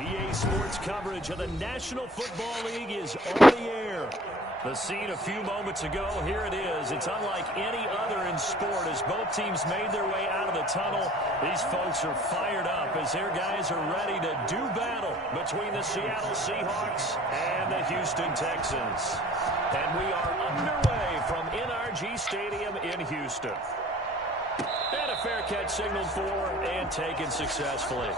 EA Sports coverage of the National Football League is on the air. The scene a few moments ago, here it is. It's unlike any other in sport as both teams made their way out of the tunnel. These folks are fired up as their guys are ready to do battle between the Seattle Seahawks and the Houston Texans. And we are underway from NRG Stadium in Houston. And a fair catch signaled for and taken successfully.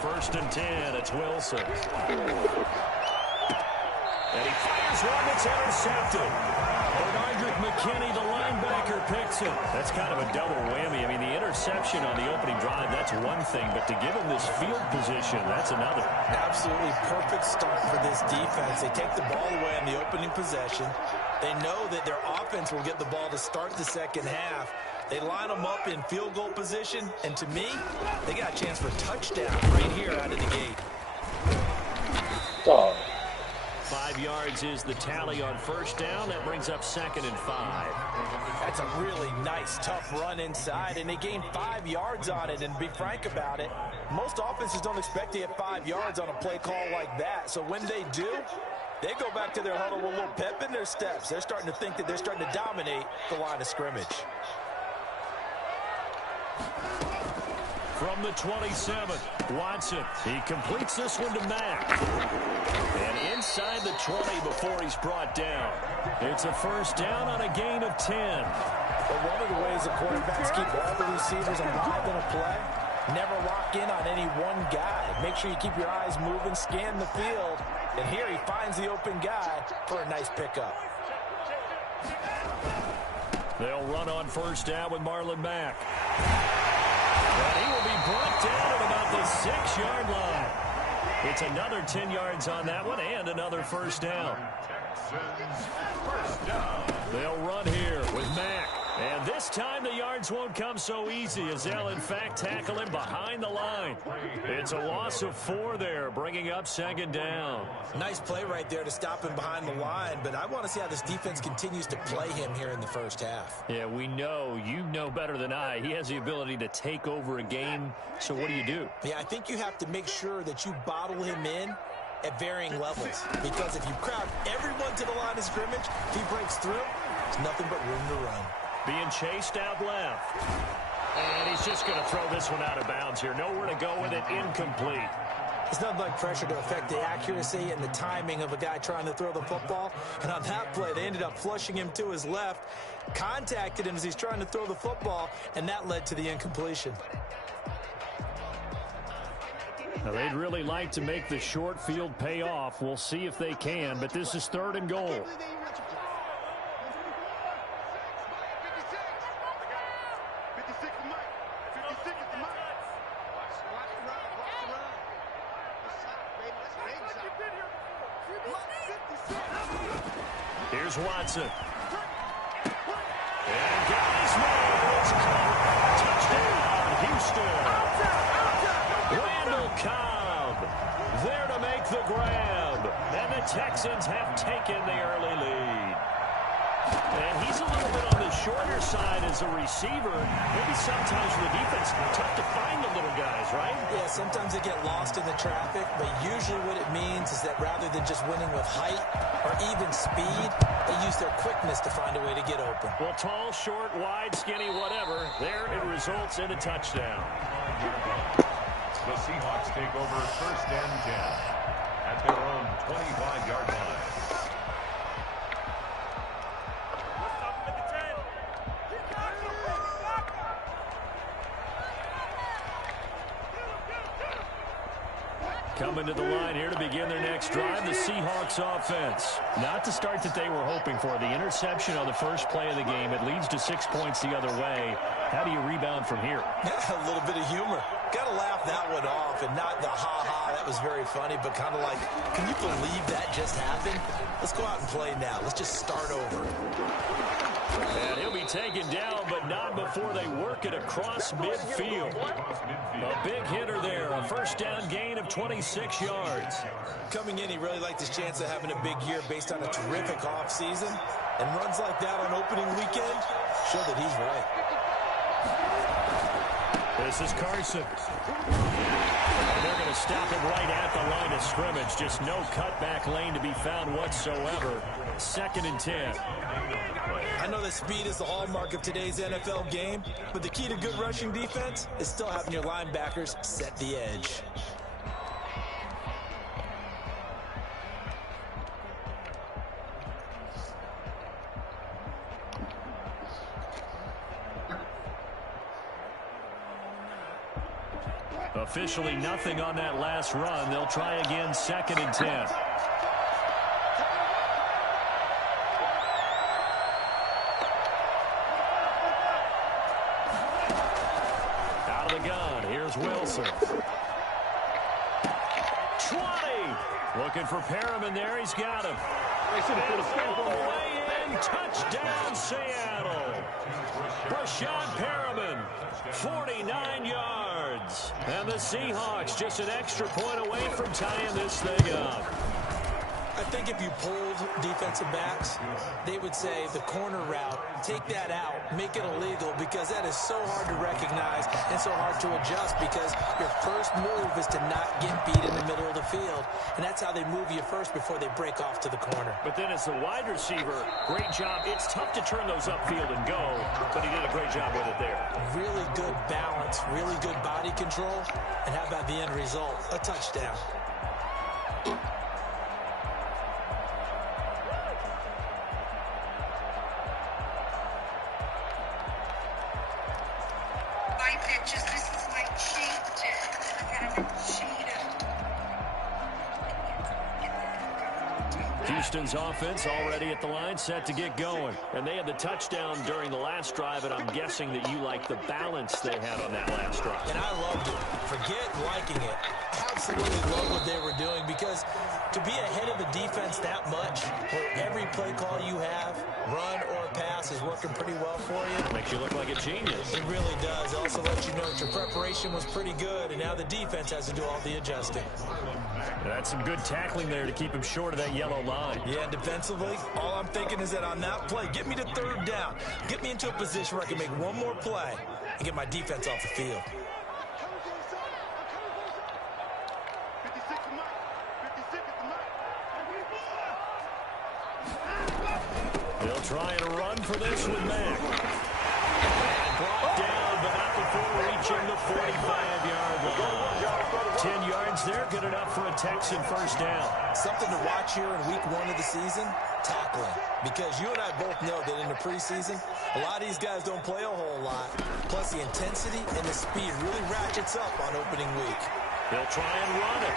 First and 10, it's Wilson. And he fires one that's intercepted. Bernardrick McKinney, the linebacker, picks it. That's kind of a double whammy. I mean, the interception on the opening drive, that's one thing. But to give him this field position, that's another. Absolutely perfect start for this defense. They take the ball away on the opening possession. They know that their offense will get the ball to start the second half. They line them up in field goal position, and to me, they got a chance for a touchdown right here out of the gate. 5 yards is the tally on first down. That brings up 2nd and 5. That's a really nice, tough run inside, and they gained 5 yards on it. And to be frank about it, most offenses don't expect to get 5 yards on a play call like that. So when they do, they go back to their huddle with a little pep in their steps. They're starting to think that they're starting to dominate the line of scrimmage. From the 27, Watson. He completes this one to Mack. And inside the 20 before he's brought down. It's a first down on a gain of 10. But one of the ways the quarterbacks keep all the receivers alive in a play, never lock in on any one guy. Make sure you keep your eyes moving, scan the field. And here he finds the open guy for a nice pickup. They'll run on first down with Marlon Mack. And he will be brought down at about the 6-yard line. It's another 10 yards on that one and another first down. They'll run here with Mack. And this time the yards won't come so easy as they'll in fact tackle him behind the line. It's a loss of 4 there, bringing up 2nd down. Nice play right there to stop him behind the line, but I want to see how this defense continues to play him here in the first half. Yeah, we know, you know better than I, he has the ability to take over a game, so what do? Yeah, I think you have to make sure that you bottle him in at varying levels, because if you crowd everyone to the line of scrimmage, if he breaks through, there's nothing but room to run. Being chased out left. And he's just going to throw this one out of bounds here. Nowhere to go with it, incomplete. It's nothing like pressure to affect the accuracy and the timing of a guy trying to throw the football. And on that play, they ended up flushing him to his left, contacted him as he's trying to throw the football, and that led to the incompletion. Now, they'd really like to make the short field pay off. We'll see if they can, but this is 3rd and goal. Here's Watson. And guys, it's caught. Touchdown, Houston. Randall Cobb there to make the grab. And the Texans have taken the early lead. And he's a little bit on the shorter side as a receiver. Maybe sometimes for the defense, tough to find the little guys, right? Yeah, sometimes they get lost in the traffic, but usually what it means is that rather than just winning with height or even speed, they use their quickness to find a way to get open. Well, tall, short, wide, skinny, whatever, there it results in a touchdown. The Seahawks take over 1st and 10 at their own 25-yard line. Coming to the line here to begin their next drive, the Seahawks offense. Not the start that they were hoping for. The interception on the first play of the game, it leads to 6 points the other way. How do you rebound from here? A little bit of humor. Got to laugh that one off, and not the ha-ha, that was very funny, but kind of like, can you believe that just happened? Let's go out and play now. Let's just start over. And he'll be taken down, but not before they work it across midfield. A big hitter there, a first down gain of 26 yards. Coming in, he really liked his chance of having a big year based on a terrific offseason. And runs like that on opening weekend show that he's right. This is Carson. And they're going to stop him right at the line of scrimmage. Just no cutback lane to be found whatsoever. 2nd and 10. I know that speed is the hallmark of today's NFL game, but the key to good rushing defense is still having your linebackers set the edge. Officially nothing on that last run. They'll try again, 2nd and 10. Out of the gun, here's Wilson. 20! Looking for Perriman there, he's got him. All the way in, touchdown Seattle. Brashad Perriman, 49 yards. And the Seahawks just an extra point away from tying this thing up. I think if you polled defensive backs, they would say the corner route, take that out, make it illegal, because that is so hard to recognize and so hard to adjust, because your first move is to not get beat in the middle of the field. And that's how they move you first before they break off to the corner. But then as the wide receiver, great job. It's tough to turn those upfield and go, but he did a great job with it there. Really good balance, really good body control. And how about the end result? A touchdown. Houston's offense already at the line, set to get going. And they had the touchdown during the last drive, and I'm guessing that you like the balance they had on that last drive. And I loved it. Forget liking it. Absolutely love what they were doing, because to be ahead of a defense that much, where every play call you have, run or pass, is working pretty well for you. Makes you look like a genius. It really does. It also lets you know that your preparation was pretty good, and now the defense has to do all the adjusting. That's some good tackling there to keep him short of that yellow line. Yeah, defensively, all I'm thinking is that on that play, get me to 3rd down. Get me into a position where I can make one more play and get my defense off the field. They'll try and run for this with Mack. And brought down, but not before reaching the 45-yard line. 10 yards there, good enough for a Texan first down. Something to watch here in week 1 of the season, tackling. Because you and I both know that in the preseason, a lot of these guys don't play a whole lot. Plus, the intensity and the speed really ratchets up on opening week. They'll try and run it.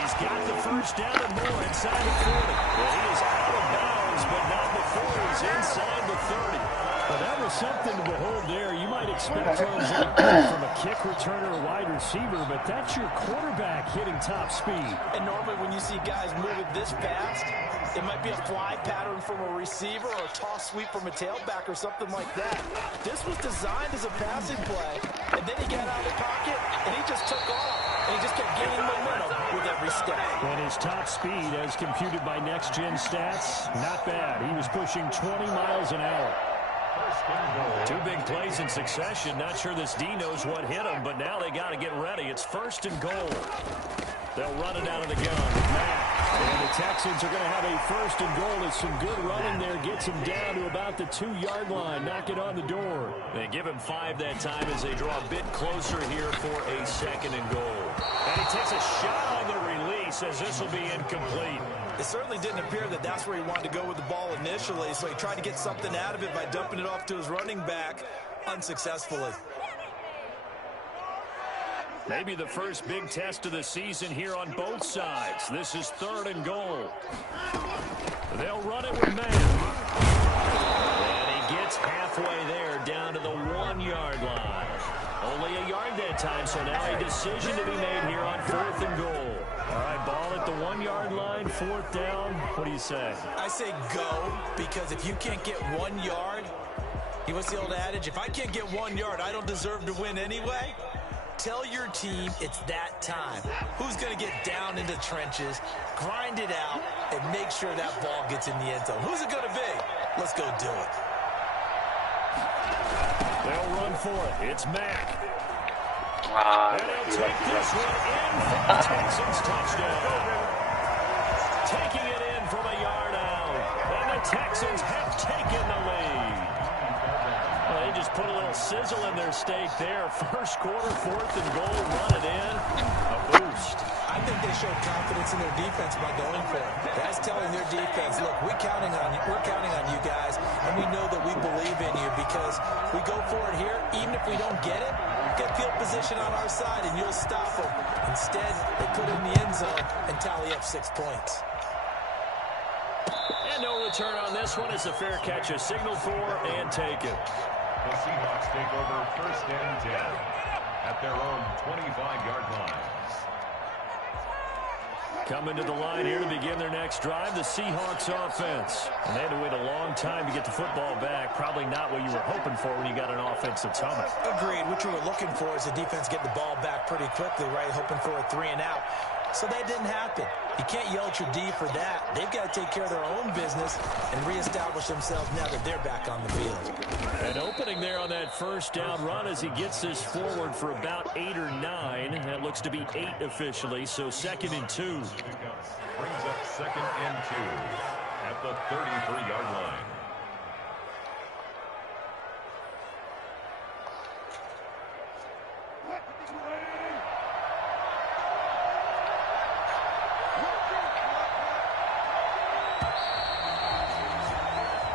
He's got the first down and more inside the 40. Well, he is out of bounds, but not before he's inside the 30. Well, that was something to behold there. You might expect throws like that from a kick returner or wide receiver, but that's your quarterback hitting top speed. And normally when you see guys moving this fast, it might be a fly pattern from a receiver or a toss sweep from a tailback or something like that. This was designed as a passing play, and then he got out of the pocket, and he just took off. And he just kept gaining momentum with every step. And his top speed, as computed by Next Gen Stats, not bad. He was pushing 20 miles an hour. 2 big plays in succession. Not sure this D knows what hit him, but now they got to get ready. It's 1st and goal. They'll run it out of the gun with Mack. And the Texans are going to have a 1st and goal. It's some good running there. Gets him down to about the 2-yard line. Knock it on the door. They give him 5 that time as they draw a bit closer here for a 2nd and goal. And he takes a shot on the release as this will be incomplete. It certainly didn't appear that that's where he wanted to go with the ball initially, so he tried to get something out of it by dumping it off to his running back unsuccessfully. Maybe the first big test of the season here on both sides. This is 3rd and goal. They'll run it with Mack. And he gets halfway there, down to the only a yard that time, so now a decision to be made here on 4th and goal. All right, ball at the 1-yard line, 4th down. What do you say? I say go, because if you can't get 1 yard, what's the old adage? If I can't get 1 yard, I don't deserve to win anyway. Tell your team it's that time. Who's going to get down into trenches, grind it out, and make sure that ball gets in the end zone? Who's it going to be? Let's go do it. They'll run for it. It's Mack. And he'll take this one in for the Texans touchdown. Taking it in from a yard out. And the Texans have taken the lead. Well, they just put a little sizzle in their steak there. First quarter, 4th and goal, run it in. A boost. I think they showed confidence in their defense by going for it. That's telling their defense, look, we're counting on you guys, and we know that we believe in you because we go for it here. Even if we don't get it, get field position on our side, and you'll stop them. Instead, they put it in the end zone and tally up 6 points. And no return on this one as the fair catch is signaled for and taken. The Seahawks take over 1st and 10 at their own 25-yard line. Coming to the line here to begin their next drive, the Seahawks offense. And they had to wait a long time to get the football back. Probably not what you were hoping for when you got an offense that's humming. Agreed. What you were looking for is the defense getting the ball back pretty quickly, right? Hoping for a 3 and out. So that didn't happen. You can't yell at your D for that. They've got to take care of their own business and reestablish themselves now that they're back on the field. An opening there on that first down run as he gets this forward for about 8 or 9. That looks to be 8 officially, so 2nd and 2. Brings up 2nd and 2 at the 33-yard line.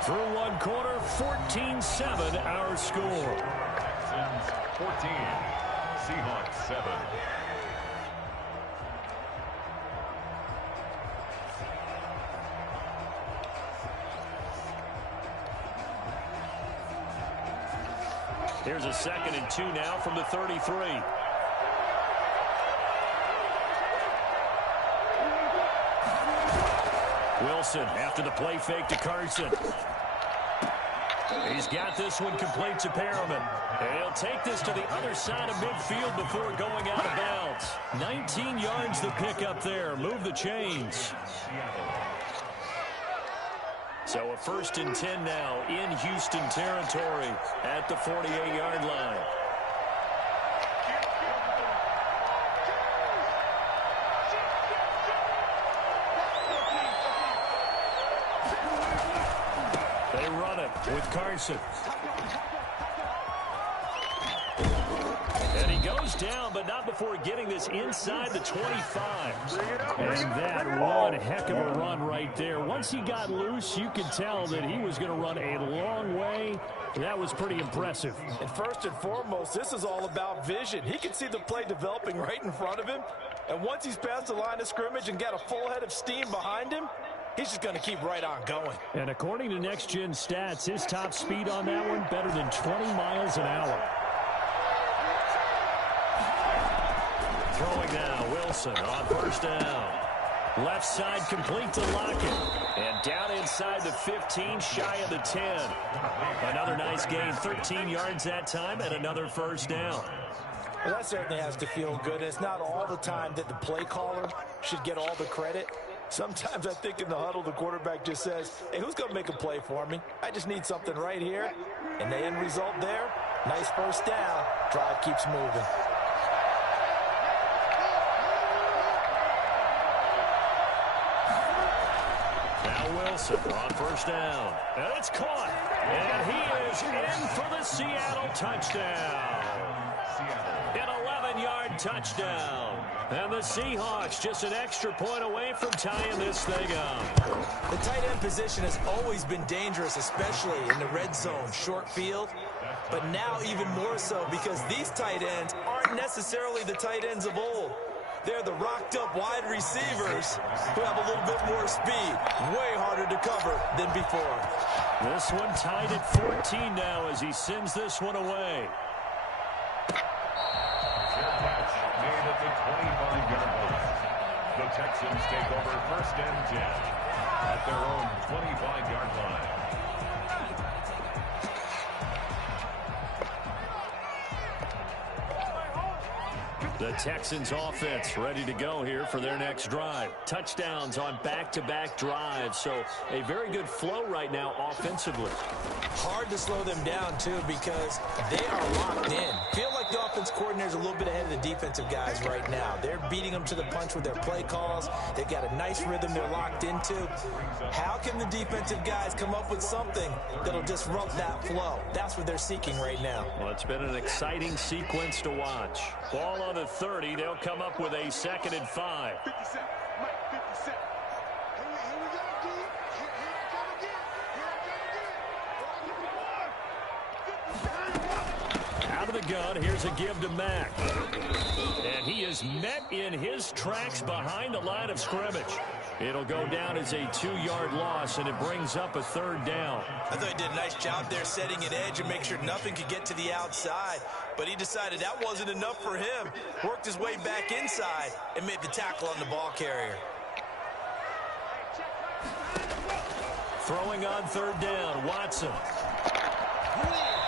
Through one quarter, 14-7 our score. Texans 14, Seahawks 7. Here's a 2nd and 2 now from the 33. Wilson after the play fake to Carson. He's got this one complete to Perriman. And he'll take this to the other side of midfield before going out of bounds. 19 yards to pick up there. Move the chains. So a 1st and 10 now in Houston territory at the 48-yard line. They run it with Carson. And he goes down, but not before getting this inside the 25. And that one heck of a run right there. Once he got loose, you could tell that he was going to run a long way. That was pretty impressive. And first and foremost, this is all about vision. He can see the play developing right in front of him. And once he's past the line of scrimmage and got a full head of steam behind him, he's just going to keep right on going. And according to Next Gen Stats, his top speed on that one, better than 20 miles an hour. Throwing now, Wilson on 1st down. Left side complete to Lockett. And down inside the 15, shy of the 10. Another nice gain, 13 yards that time, and another 1st down. Well, that certainly has to feel good. It's not all the time that the play caller should get all the credit. Sometimes I think in the huddle, the quarterback just says, hey, who's going to make a play for me? I just need something right here. And the end result there, nice 1st down. Drive keeps moving. Now Wilson on 1st down. And it's caught. And he is in for the Seattle touchdown. An 11-yard touchdown. And the Seahawks just an extra point away from tying this thing up. The tight end position has always been dangerous, especially in the red zone, short field. But now even more so because these tight ends aren't necessarily the tight ends of old. They're the rocked-up wide receivers who have a little bit more speed. Way harder to cover than before. This one tied at 14 now as he sends this one away. Texans take over 1st and 10 at their own 25-yard line. The Texans offense ready to go here for their next drive. Touchdowns on back-to-back drives, so a very good flow right now offensively. Hard to slow them down, too, because they are locked in. Feel like the offense coordinator is a little bit ahead of the defensive guys right now. They're beating them to the punch with their play calls. They've got a nice rhythm they're locked into. How can the defensive guys come up with something that'll disrupt that flow? That's what they're seeking right now. Well, it's been an exciting sequence to watch. Ball on the 30. They'll come up with a 2nd and 5. 57. Mike, 57. Here we go, dude. Here I come again. Out of the gun, here's a give to Mack. And he is met in his tracks behind the line of scrimmage. It'll go down as a 2-yard loss, and it brings up a 3rd down. I thought he did a nice job there setting an edge and make sure nothing could get to the outside. But he decided that wasn't enough for him. Worked his way back inside and made the tackle on the ball carrier. Throwing on 3rd down, Watson.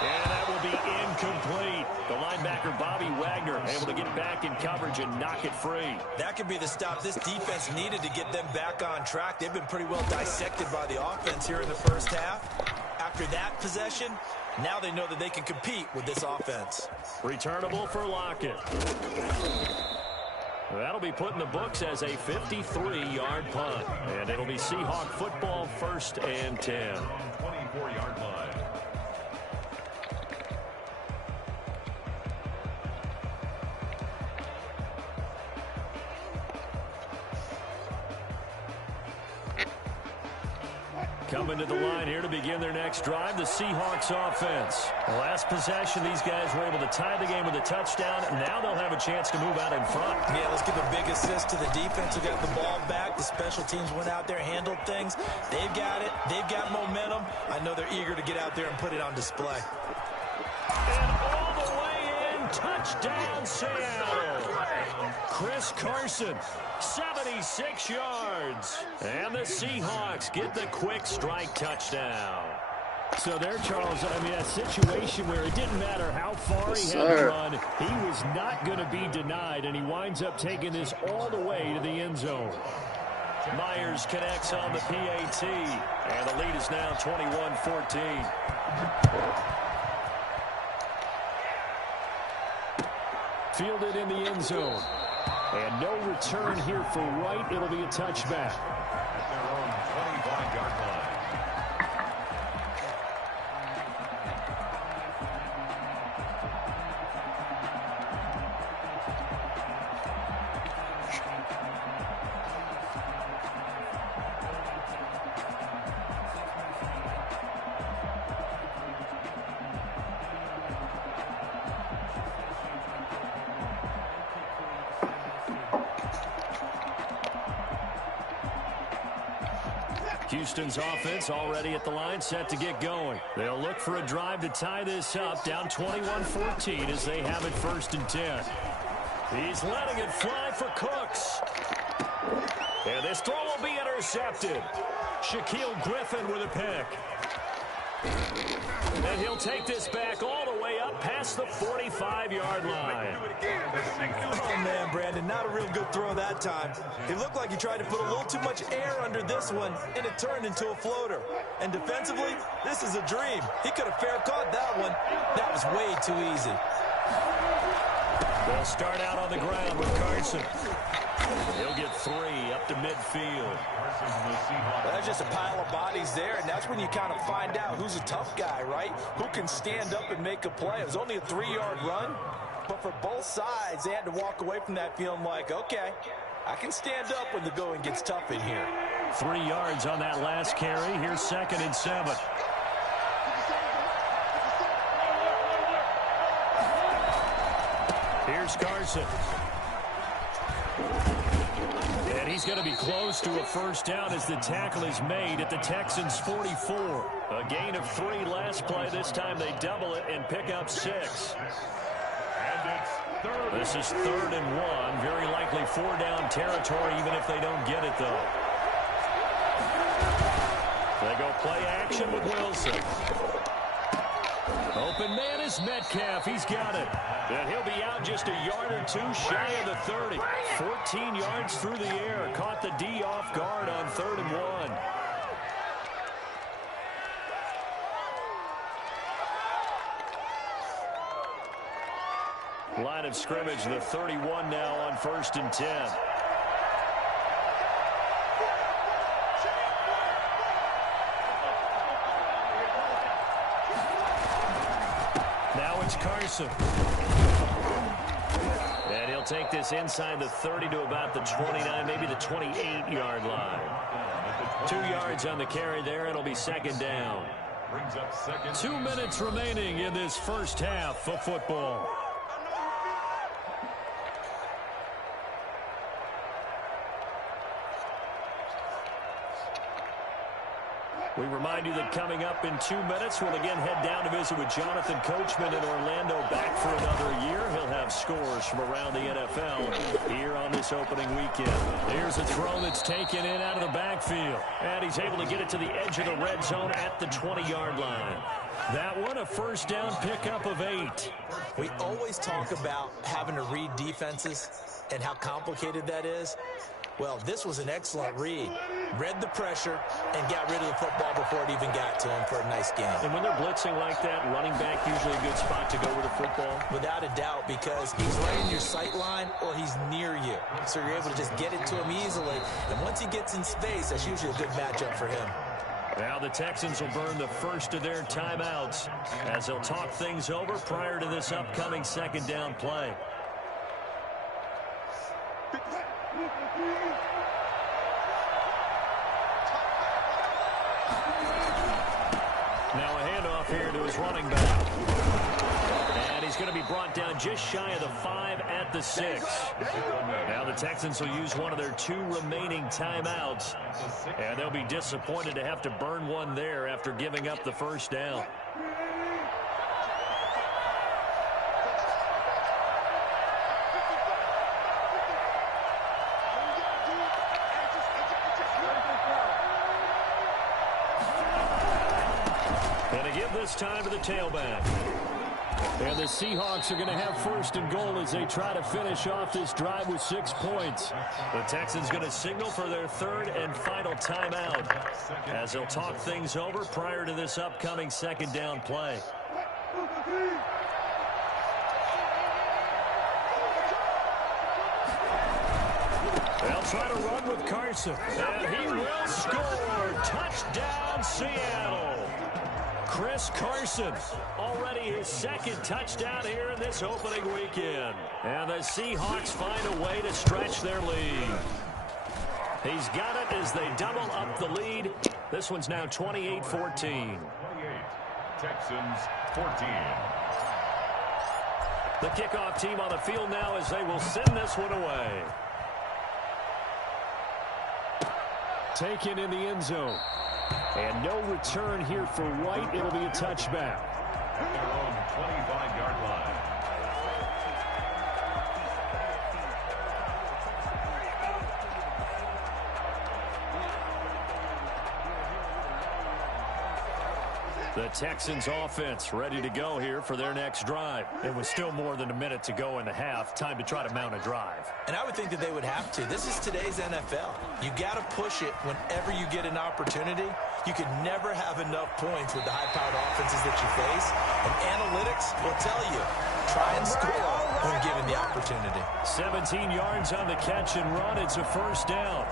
And that will be incomplete. The linebacker, Bobby Wagner, able to get back in coverage and knock it free. That could be the stop this defense needed to get them back on track. They've been pretty well dissected by the offense here in the first half. After that possession, now they know that they can compete with this offense. Returnable for Lockett. That'll be put in the books as a 53-yard punt. And it'll be Seahawk football, 1st and 10. 24-yard line. Coming to the line here to begin their next drive, the Seahawks offense. Last possession, these guys were able to tie the game with a touchdown. Now they'll have a chance to move out in front. Yeah, let's give a big assist to the defense who got the ball back. The special teams went out there, handled things. They've got it. They've got momentum. I know they're eager to get out there and put it on display. And all the way in, touchdown Seattle. Chris Carson, 76 yards. And the Seahawks get the quick strike touchdown. So there, Charles, I mean, a situation where it didn't matter how far he had to run, he was not going to be denied, and he winds up taking this all the way to the end zone. Myers connects on the PAT, and the lead is now 21-14. Fielded in the end zone. And no return here for Wright. It'll be a touchback. At their own 25-yard line. Houston's offense already at the line, set to get going. They'll look for a drive to tie this up, down 21-14 as they have it 1st and 10. He's letting it fly for Cooks. And this throw will be intercepted. Shaquille Griffin with a pick. And he'll take this back all the way up past the 45-yard line. Oh, man, Brandon, not a real good throw that time. It looked like he tried to put a little too much air under this one, and it turned into a floater. And defensively, this is a dream. He could have fair caught that one. That was way too easy. They'll start out on the ground with Carson. He'll get 3 up to midfield. That's just a pile of bodies there, and that's when you kind of find out who's a tough guy, right? Who can stand up and make a play. It was only a 3-yard run, but for both sides, they had to walk away from that feeling like, okay, I can stand up when the going gets tough in here. 3 yards on that last carry. Here's 2nd and 7. Here's Carson. And he's going to be close to a 1st down as the tackle is made at the Texans' 44. A gain of 3 last play. This time they double it and pick up 6. And it's This is 3rd and 1. Very likely 4-down territory, even if they don't get it, though. They go play action with Wilson. Open man is Metcalf. He's got it. And he'll be out just a yard or two shy of the 30. 14 yards through the air. Caught the D off guard on 3rd and 1. Line of scrimmage, the 31 now on 1st and 10. Now it's Carson. And he'll take this inside the 30 to about the 29, maybe the 28-yard line. 2 yards on the carry there. It'll be 2nd down. 2 minutes remaining in this first half of football. We remind you that coming up in 2 minutes, we'll again head down to visit with Jonathan Coachman in Orlando, back for another year. He'll have scores from around the NFL here on this opening weekend. Here's a throw that's taken in out of the backfield. And he's able to get it to the edge of the red zone at the 20-yard line. That one, a 1st down pickup of 8. We always talk about having to read defenses and how complicated that is. Well, this was an excellent read. Read the pressure and got rid of the football before it even got to him for a nice gain. And when they're blitzing like that, running back usually a good spot to go with the football? Without a doubt, because he's right in your sight line or he's near you. So you're able to just get it to him easily. And once he gets in space, that's usually a good matchup for him. Now the Texans will burn the first of their timeouts as they'll talk things over prior to this upcoming 2nd down play. Now a handoff here to his running back. And he's going to be brought down just shy of the 5 at the 6. Now the Texans will use one of their 2 remaining timeouts. And they'll be disappointed to have to burn one there after giving up the 1st down. This time to the tailback. And the Seahawks are going to have 1st and goal as they try to finish off this drive with 6 points. The Texans going to signal for their 3rd and final timeout as they'll talk things over prior to this upcoming 2nd down play. They'll try to run with Carson. And he will score. Touchdown, Seattle. Chris Carson, already his 2nd touchdown here in this opening weekend. And the Seahawks find a way to stretch their lead. He's got it as they double up the lead. This one's now 28-14. 28, Texans 14. The kickoff team on the field now as they will send this one away. Taken in the end zone. And no return here for White. It'll be a touchback. At their own 25-yard line. The Texans offense ready to go here for their next drive. It was still more than a minute to go in the half. Time to try to mount a drive. And I would think that they would have to. This is today's NFL. You got to push it whenever you get an opportunity. You could never have enough points with the high-powered offenses that you face. And analytics will tell you, try and score when given the opportunity. 17 yards on the catch and run. It's a 1st down.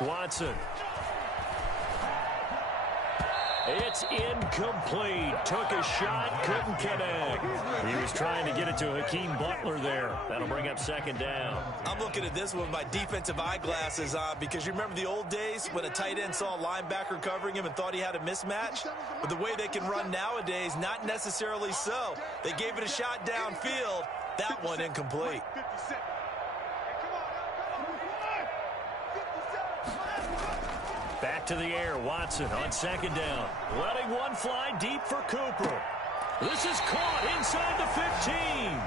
Watson. It's incomplete. Took a shot, couldn't connect. He was trying to get it to Hakeem Butler there. That'll bring up 2nd down. I'm looking at this with my defensive eyeglasses on because you remember the old days when a tight end saw a linebacker covering him and thought he had a mismatch? But the way they can run nowadays, not necessarily so. They gave it a shot downfield, That one incomplete. 57. Hey, come on, 57. Back to the air. Watson on second down. Letting one fly deep for Cooper. This is caught inside the 15.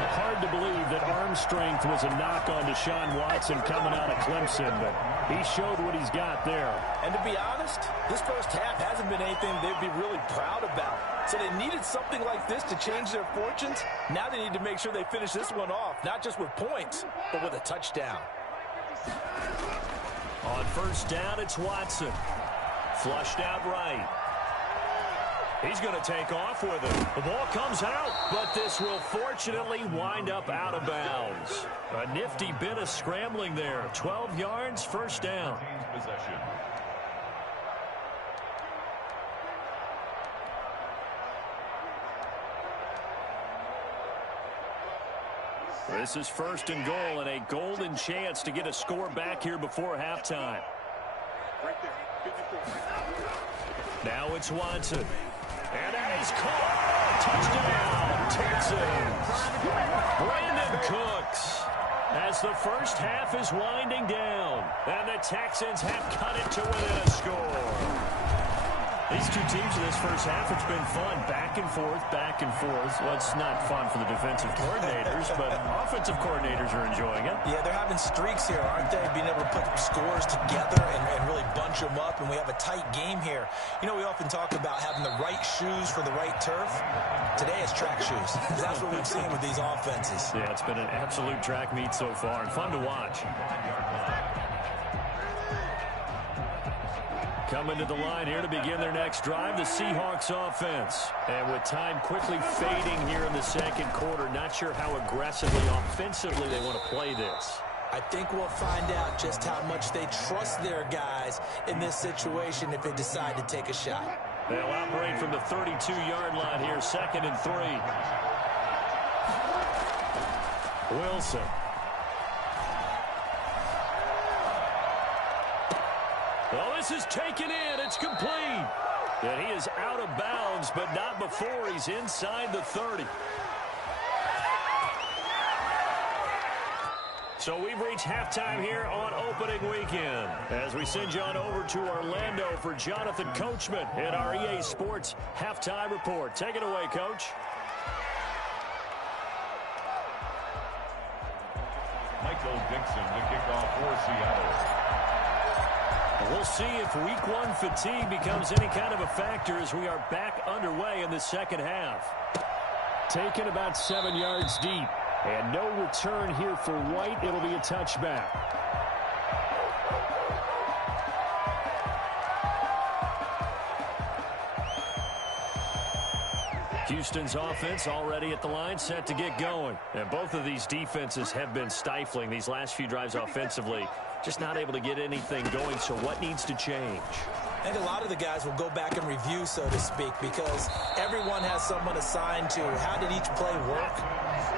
Hard to believe that arm strength was a knock on Deshaun Watson coming out of Clemson, but he showed what he's got there. And to be honest, this first half hasn't been anything they'd be really proud about. So they needed something like this to change their fortunes. Now they need to make sure they finish this one off, not just with points, but with a touchdown. On first down, it's Watson. Flushed out right. He's going to take off with it. The ball comes out, but this will fortunately wind up out of bounds. A nifty bit of scrambling there. 12 yards, first down. Possession. This is first and goal, and a golden chance to get a score back here before halftime. Right there, 54. Now it's Watson. And that is caught. Touchdown, Texans. Brandon Cooks. As the first half is winding down, and the Texans have cut it to within a score. These two teams in this first half, it's been fun. Back and forth, back and forth. Well, it's not fun for the defensive coordinators, but offensive coordinators are enjoying it. Yeah, they're having streaks here, aren't they? Being able to put scores together and really bunch them up, and we have a tight game here. You know, we often talk about having the right shoes for the right turf. Today it's track shoes. That's what we've seen with these offenses. Yeah, it's been an absolute track meet so far, and fun to watch. Coming to the line here to begin their next drive, the Seahawks offense. And with time quickly fading here in the second quarter, not sure how aggressively, offensively they want to play this. I think we'll find out just how much they trust their guys in this situation if they decide to take a shot. They'll operate from the 32-yard line here, 2nd and 3. Wilson. Well, this is taken in. It's complete. And he is out of bounds, but not before he's inside the 30. So we've reached halftime here on opening weekend as we send you on over to Orlando for Jonathan Coachman in our EA Sports Halftime Report. Take it away, Coach. Michael Dixon to kick off for Seattle. We'll see if week one fatigue becomes any kind of a factor as we are back underway in the second half. Taken about 7 yards deep. And no return here for White. It'll be a touchback. Houston's offense already at the line, set to get going. And both of these defenses have been stifling these last few drives offensively. Just not able to get anything going, so what needs to change? I think a lot of the guys will go back and review, so to speak, because everyone has someone assigned to how did each play work.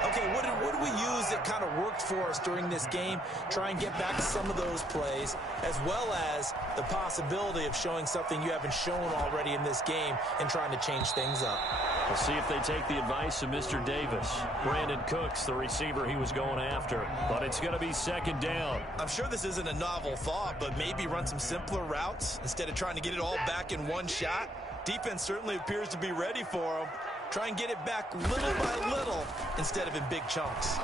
Okay, what did we use that kind of worked for us during this game? Try and get back to some of those plays, as well as the possibility of showing something you haven't shown already in this game and trying to change things up. We'll see if they take the advice of Mr. Davis. Brandon Cooks, the receiver he was going after. But it's going to be 2nd down. I'm sure this isn't a novel thought, but maybe run some simpler routes instead of trying to get it all back in one shot. Defense certainly appears to be ready for them. Try and get it back little by little instead of in big chunks.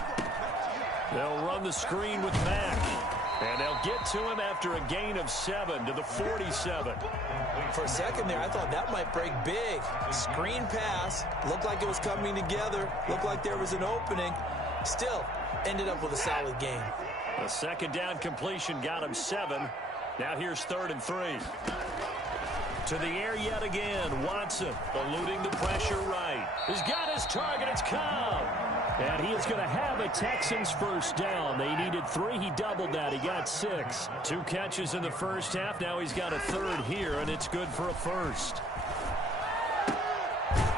They'll run the screen with Mack. And they'll get to him after a gain of 7 to the 47. For a second there, I thought that might break big. Screen pass. Looked like it was coming together. Looked like there was an opening. Still, ended up with a solid game. A 2nd down completion got him 7. Now here's 3rd and 3. To the air yet again. Watson eluding the pressure right. He's got his target. It's Cobb. And he is going to have a Texans first down. They needed 3. He doubled that. He got 6. 2 catches in the first half. Now he's got a 3rd here, and it's good for a first.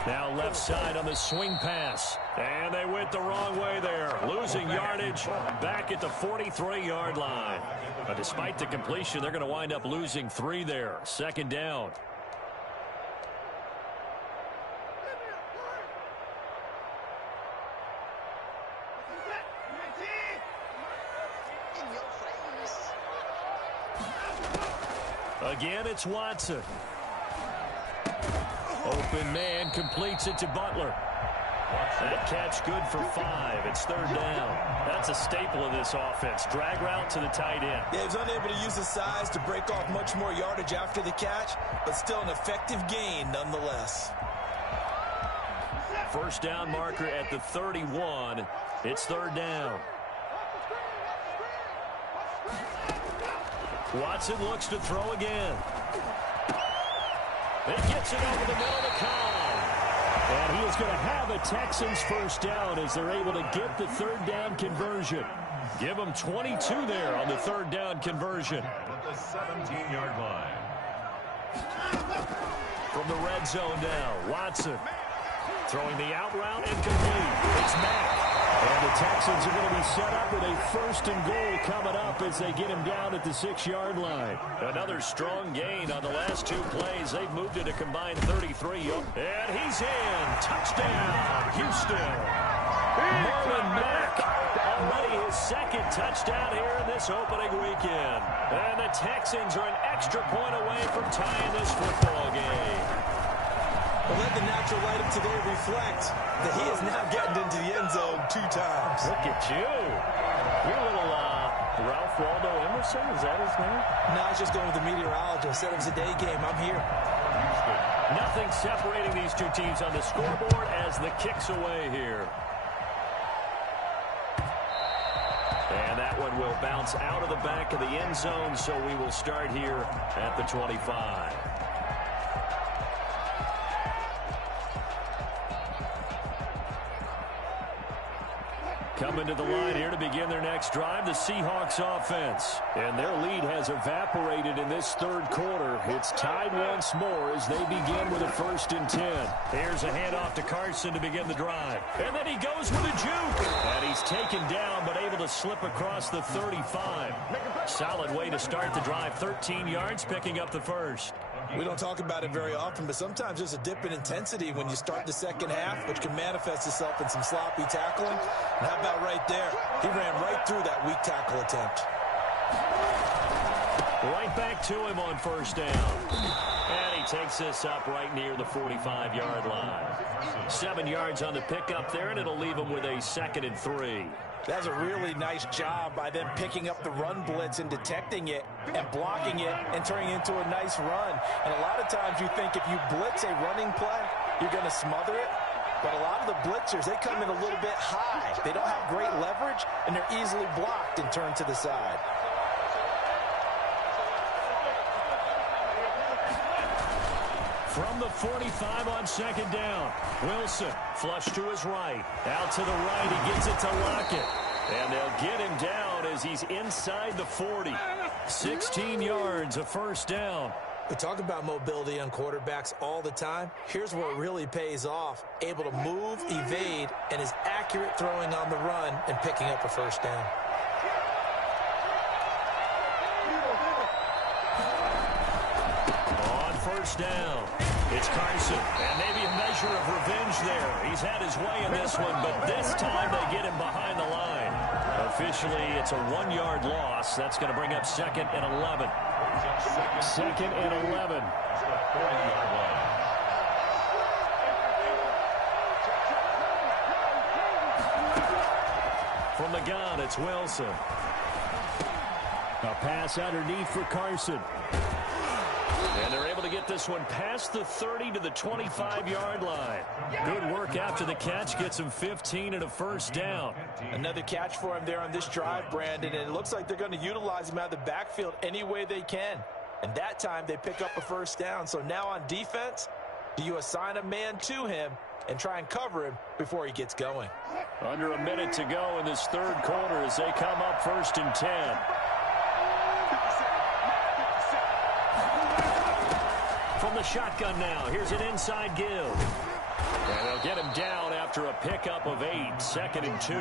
Now left side on the swing pass. And they went the wrong way there. Losing yardage back at the 43-yard line. But despite the completion, they're going to wind up losing 3 there. 2nd down. Again, it's Watson. Open man completes it to Butler. That catch good for 5. It's 3rd down. That's a staple of this offense. Drag route to the tight end. Yeah, he was unable to use his size to break off much more yardage after the catch, but still an effective gain nonetheless. First down marker at the 31. It's 3rd down. Watson looks to throw again. It gets it over the middle of the column. And he is going to have a Texans first down as they're able to get the 3rd down conversion. Give them 22 there on the 3rd down conversion. At the 17-yard line. From the red zone now, Watson throwing the out route and complete. It's Mack. And the Texans are going to be set up with a 1st and goal coming up as they get him down at the 6-yard line. Another strong gain on the last 2 plays. They've moved it a combined 33. And he's in. Touchdown, Houston. Marlon Mack, already his 2nd touchdown here in this opening weekend. And the Texans are an extra point away from tying this football game. But let the natural light of today reflect that he is now getting into the end zone 2 times. Look at you. You're a little Ralph Waldo Emerson, is that his name? No, I was just going with the meteorologist. Said it was a day game. I'm here. Nothing separating these 2 teams on the scoreboard as the kick's away here. And that one will bounce out of the back of the end zone, so we will start here at the 25. Coming to the line here to begin their next drive, the Seahawks offense. And their lead has evaporated in this 3rd quarter. It's tied once more as they begin with a 1st and 10. Here's a handoff to Carson to begin the drive. And then he goes with a juke. And he's taken down but able to slip across the 35. Solid way to start the drive. 13 yards, picking up the 1st. We don't talk about it very often, but sometimes there's a dip in intensity when you start the second half, which can manifest itself in some sloppy tackling. And how about right there? He ran right through that weak tackle attempt. Right back to him on 1st down. And he takes this up right near the 45-yard line. 7 yards on the pickup there, and it'll leave him with a 2nd and 3. That's a really nice job by them picking up the run blitz and detecting it and blocking it and turning it into a nice run. And a lot of times you think if you blitz a running play, you're going to smother it. But a lot of the blitzers, they come in a little bit high. They don't have great leverage, and they're easily blocked and turned to the side. From the 45 on 2nd down, Wilson flush to his right. Out to the right, he gets it to Lockett. And they'll get him down as he's inside the 40. 16 yards, a 1st down. We talk about mobility on quarterbacks all the time. Here's where it really pays off. Able to move, evade, and is accurate throwing on the run and picking up a 1st down. On 1st down, it's Carson. And maybe a measure of revenge there. He's had his way in this one, but this time they get him behind the line. Officially, it's a 1-yard loss. That's going to bring up 2nd and 11. 2nd and 11. From the gun, it's Wilson. A pass underneath for Carson. And they're able to get this one past the 30 to the 25-yard line. Good work after the catch. Gets him 15 and a 1st down. Another catch for him there on this drive, Brandon, and it looks like they're going to utilize him out of the backfield any way they can. And that time they pick up a 1st down. So now on defense, do you assign a man to him and try and cover him before he gets going? Under a minute to go in this 3rd quarter as they come up 1st and 10. From the shotgun now, here's an inside give. And they'll get him down after a pickup of 8, 2nd and 2.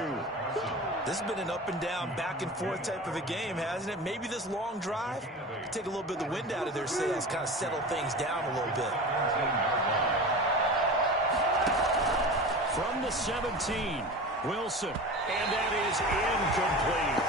This has been an up and down, back and forth type of a game, hasn't it? Maybe this long drive take a little bit of the wind out of their sails, kind of settle things down a little bit. From the 17, Wilson, and that is incomplete.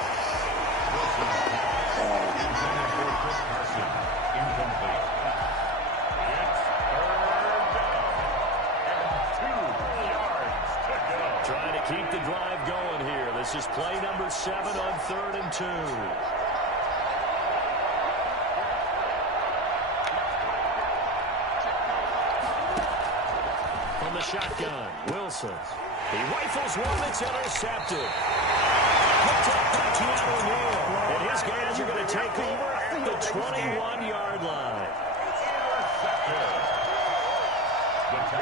7 on 3rd and 2. From the shotgun, Wilson. He rifles one that's intercepted. Picked up by Theo. And his guys are going to take over the 21-yard line.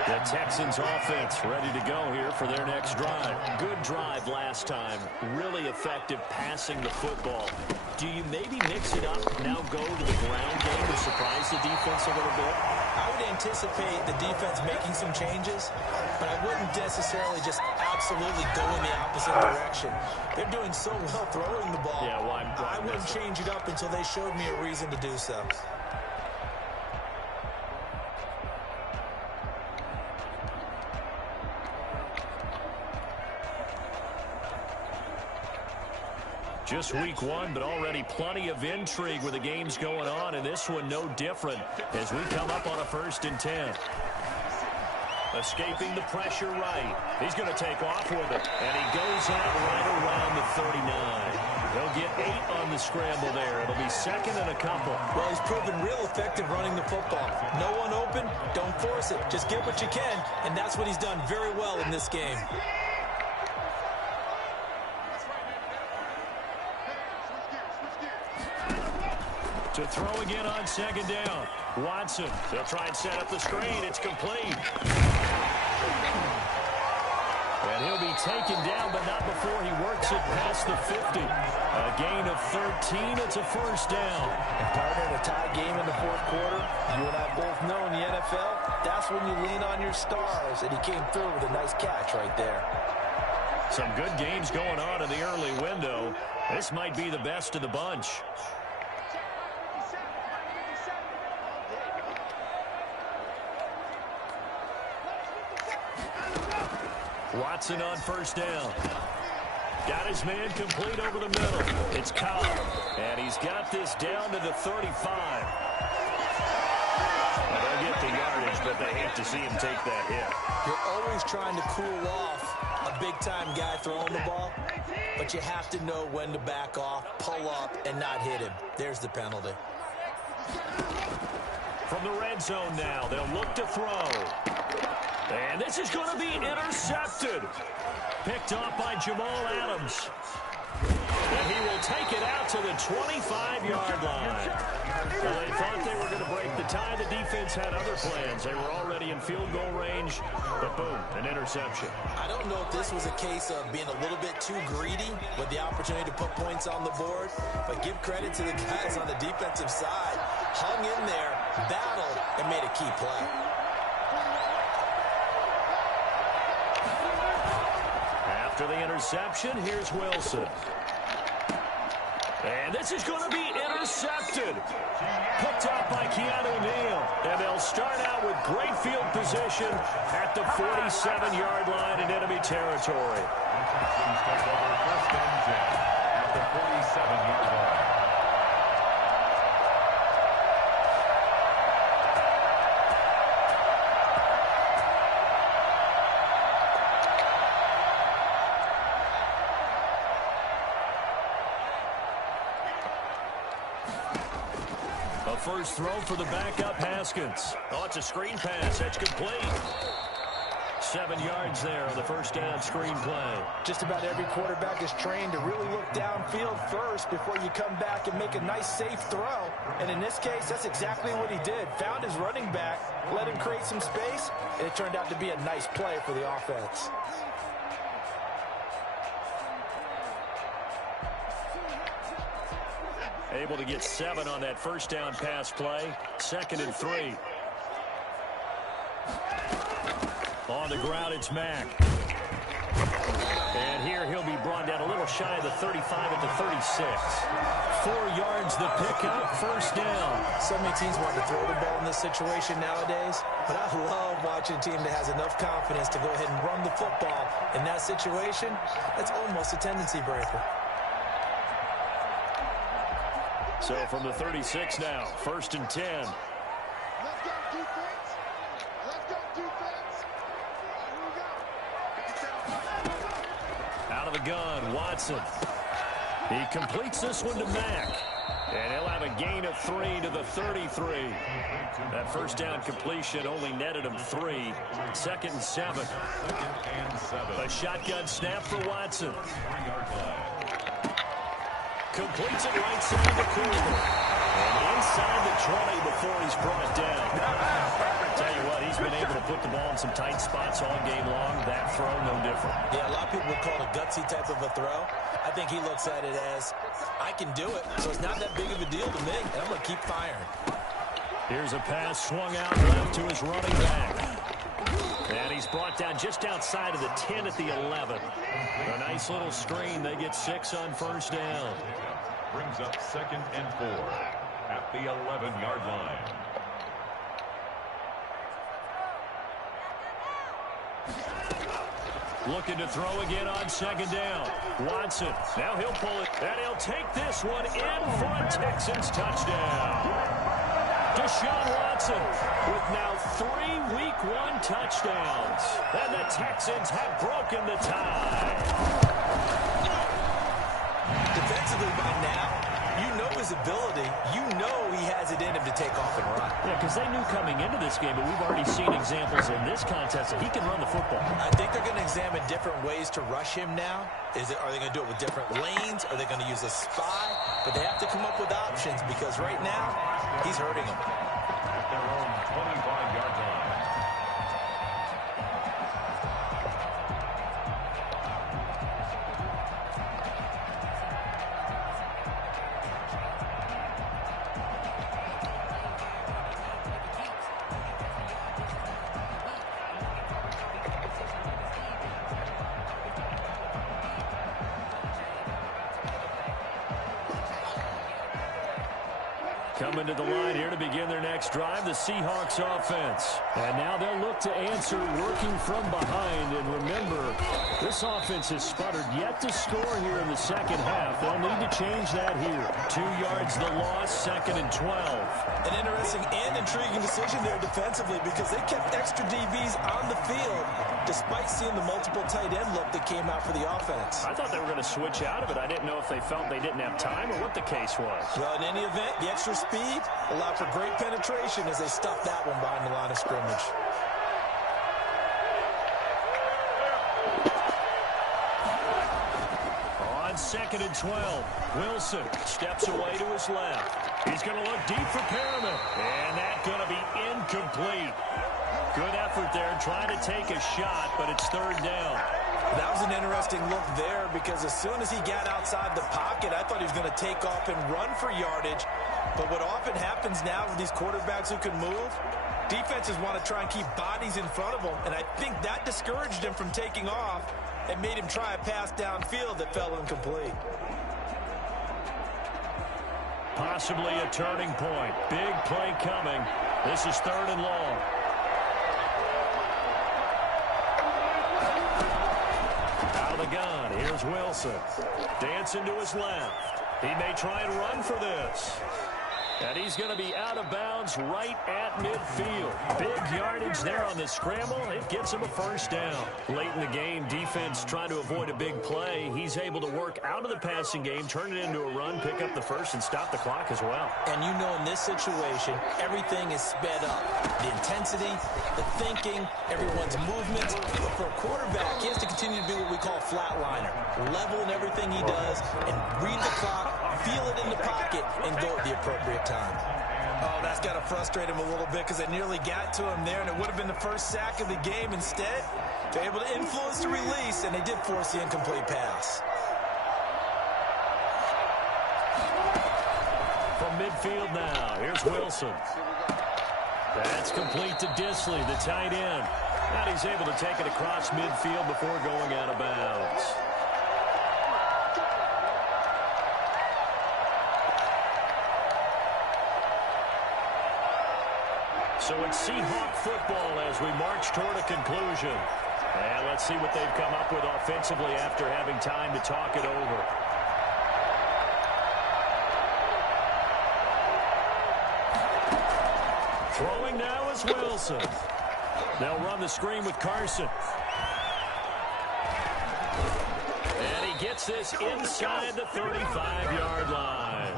The Texans offense ready to go here for their next drive. Good drive last time. Really effective passing the football. Do you maybe mix it up, now go to the ground game to surprise the defense a little bit? I would anticipate the defense making some changes, but I wouldn't necessarily just absolutely go in the opposite direction. They're doing so well throwing the ball. Yeah, well, I wouldn't change it up until they showed me a reason to do so. Just week 1, but already plenty of intrigue with the games going on, and this one no different as we come up on a 1st and 10. Escaping the pressure right. He's going to take off with it, and he goes out right around the 39. He'll get 8 on the scramble there. It'll be 2nd and a couple. Well, he's proven real effective running the football. No one open, don't force it. Just get what you can, and that's what he's done very well in this game. To throw again on 2nd down. Watson, they'll try and set up the screen. It's complete. And he'll be taken down, but not before he works it past the 50. A gain of 13. It's a 1st down. And partner, in a tie game in the 4th quarter, you and I both know in the NFL, that's when you lean on your stars. And he came through with a nice catch right there. Some good games going on in the early window. This might be the best of the bunch. Watson on 1st down. Got his man complete over the middle. It's Cobb, and he's got this down to the 35. Well, they'll get the yardage, but they hate to see him take that hit. You're always trying to cool off a big-time guy throwing the ball, but you have to know when to back off, pull up, and not hit him. There's the penalty. From the red zone now, they'll look to throw. And this is going to be intercepted. Picked off by Jamal Adams. And he will take it out to the 25-yard line. Well, they thought they were going to break the tie. The defense had other plans. They were already in field goal range, but boom, an interception. I don't know if this was a case of being a little bit too greedy with the opportunity to put points on the board, but give credit to the guys on the defensive side. Hung in there, battled, and made a key play. After the interception, here's Wilson. And this is going to be intercepted. Picked up by Keanu Neal. And they'll start out with great field position at the 47-yard line in enemy territory. Texans take over 1st and 10 at the 47-yard line. First throw for the backup Haskins. Oh, it's a screen pass. That's complete. 7 yards there on the 1st down screen play. Just about every quarterback is trained to really look downfield first before you come back and make a nice, safe throw. And in this case, that's exactly what he did. Found his running back, let him create some space, and it turned out to be a nice play for the offense. Able to get 7 on that 1st down pass play. 2nd and 3. On the ground, it's Mack. And here he'll be brought down a little shy of the 35 at the 36. 4 yards the pickup, 1st down. So many teams want to throw the ball in this situation nowadays, but I love watching a team that has enough confidence to go ahead and run the football. In that situation, that's almost a tendency breaker. So from the 36 now, 1st and 10. Let's go, defense. Let's go, defense. Here we go. Out of the gun, Watson. He completes this one to Mack. And he'll have a gain of 3 to the 33. That first down completion only netted him 3. 2nd and 7. A shotgun snap for Watson. Completes it right side to Cooper. And inside the 20 before he's brought down. Tell you what, he's been able to put the ball in some tight spots all game long. That throw, no different. Yeah, a lot of people would call it a gutsy type of a throw. I think he looks at it as, I can do it, so it's not that big of a deal to me, and I'm going to keep firing. Here's a pass swung out left to his running back. And he's brought down just outside of the 10 at the 11. A nice little screen. They get 6 on first down. Brings up 2nd and 4 at the 11-yard line. Looking to throw again on 2nd down. Watson. Now he'll pull it. And he'll take this one in for a Texans touchdown. Deshaun Watson with now 3 Week 1 touchdowns. And the Texans have broken the tie. Defensively by now, you know his ability. You know he has it in him to take off and run. Yeah, because they knew coming into this game, but we've already seen examples in this contest that he can run the football. I think they're going to examine different ways to rush him now. Are they going to do it with different lanes? Are they going to use a spy? But they have to come up with options because right now, he's hurting them. At their own 25-yard line. Coming to the line here to begin their next drive, the Seahawks offense. And now they'll look to answer working from behind. And remember, this offense has sputtered yet to score here in the second half. They'll need to change that here. 2 yards the loss, 2nd and 12. An interesting and intriguing decision there defensively because they kept extra DBs on the field despite seeing the multiple tight end look that came out for the offense. I thought they were going to switch out of it. I didn't know if they felt they didn't have time or what the case was. Well, in any event, the extra speed allowed for great penetration as they stuffed that one behind the line of scrimmage. On 2nd and 12, Wilson steps away to his left. He's going to look deep for Perriman, and that's going to be incomplete. Good effort there, trying to take a shot, but it's 3rd down. That was an interesting look there because as soon as he got outside the pocket, I thought he was going to take off and run for yardage. But what often happens now with these quarterbacks who can move, defenses want to try and keep bodies in front of them, and I think that discouraged him from taking off and made him try a pass downfield that fell incomplete. Possibly a turning point. Big play coming. This is 3rd and long. Out of the gun, here's Wilson. Dancing to his left. He may try and run for this. And he's going to be out of bounds right at midfield. Big yardage there on the scramble. It gets him a first down. Late in the game, defense trying to avoid a big play. He's able to work out of the passing game, turn it into a run, pick up the first, and stop the clock as well. And you know in this situation, everything is sped up. The intensity, the thinking, everyone's movements. But for a quarterback, he has to continue to be what we call a flatliner. Level in everything he does and read the clock, feel it in the pocket, and go at the appropriate time. Oh, that's got to frustrate him a little bit because they nearly got to him there, and it would have been the first sack of the game. Instead, they're able to influence the release, and they did force the incomplete pass. From midfield now, here's Wilson. That's complete to Disley, the tight end. Now he's able to take it across midfield before going out of bounds. So it's Seahawk football as we march toward a conclusion. And let's see what they've come up with offensively after having time to talk it over. Throwing now is Wilson. They'll run the screen with Carson. And he gets gets this inside the 35-yard line.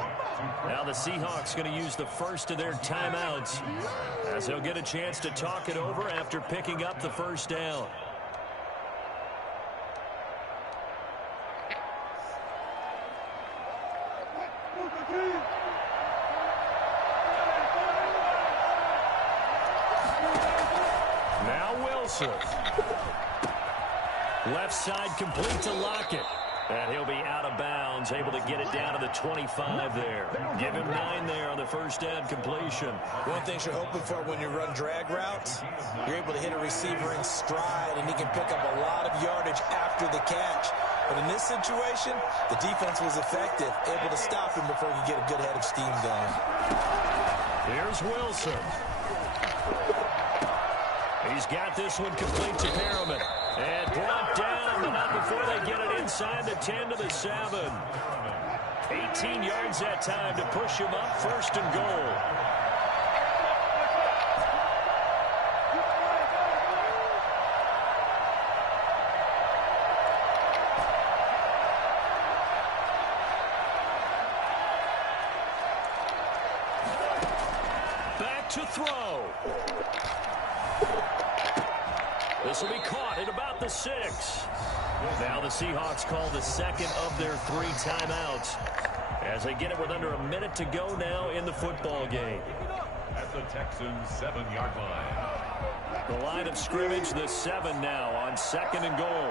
Now the Seahawks going to use the first of their timeouts as they'll get a chance to talk it over after picking up the first down. Now Wilson. Left side complete to Lockett. And he'll be out of bounds, able to get it down to the 25 there. Give him 9 there on the first down completion. One thing you're hoping for when you run drag routes, you're able to hit a receiver in stride, and he can pick up a lot of yardage after the catch. But in this situation, the defense was effective, able to stop him before he could get a good head of steam going. Here's Wilson. He's got this one complete to Perriman. And brought down, but not before they get it inside the 10 to the 7. 18 yards that time to push him up, first and goal. Back to throw. This will be caught at about the 6. Now the Seahawks call the second of their 3 timeouts as they get it with under a minute to go now in the football game. At the Texans' 7-yard line. The line of scrimmage, the 7 now on second and goal.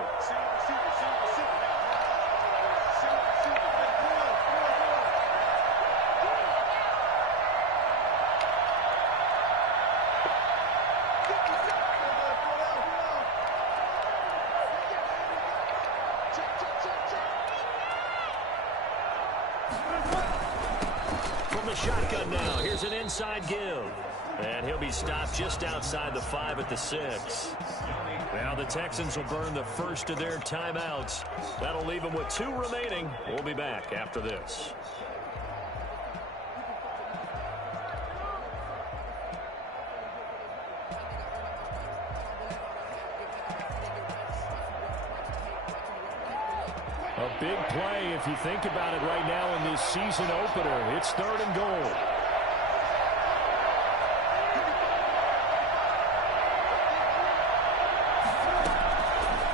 Shotgun now. Here's an inside give. And he'll be stopped just outside the 5 at the 6. Now the Texans will burn the first of their timeouts. That'll leave them with 2 remaining. We'll be back after this. A big play if you think about it right now in this season opener. It's 3rd and goal.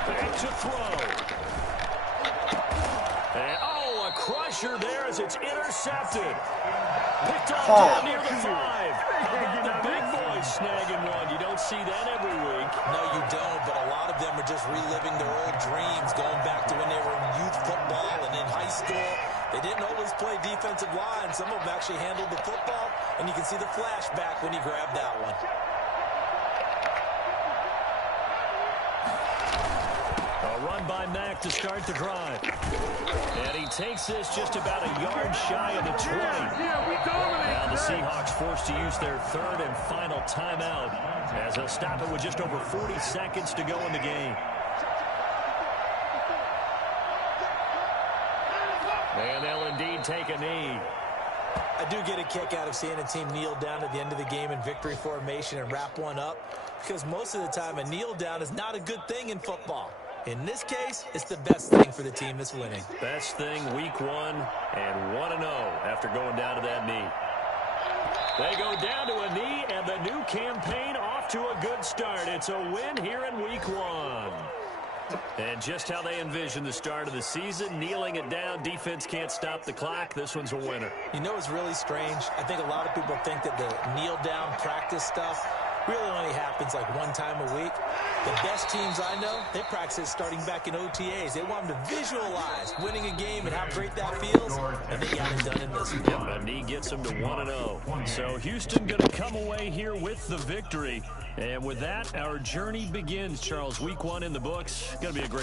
Back to throw. And a crusher there as it's intercepted. Picked off down near the 5. How about the big boys snagging one? You don't see that every week. No, you don't, but a lot of them are just reliving their old dreams, going back to when they were in youth football and in high school. They didn't always play defensive line. Some of them actually handled the football, and you can see the flashback when he grabbed that one. A run by Mack to start the drive. And he takes this just about a yard shy of the 20. Now the Seahawks forced to use their 3rd and final timeout as they'll stop it with just over 40 seconds to go in the game. And they'll indeed take a knee. I do get a kick out of seeing a team kneel down at the end of the game in victory formation and wrap one up, because most of the time a kneel down is not a good thing in football. In this case, it's the best thing for the team that's winning. Best thing week 1 and 1-0 after going down to that knee. They go down to a knee, and the new campaign off to a good start. It's a win here in week 1. And just how they envision the start of the season, kneeling it down, defense can't stop the clock. This one's a winner. You know what's really strange? I think a lot of people think that the kneel down practice stuff really only happens like one time a week. The best teams I know, they practice it starting back in OTAs. They want them to visualize winning a game and how great that feels, and they got it done in this one. And he gets them to 1-0. So Houston going to come away here with the victory. And with that, our journey begins, Charles. Week 1 in the books. Going to be a great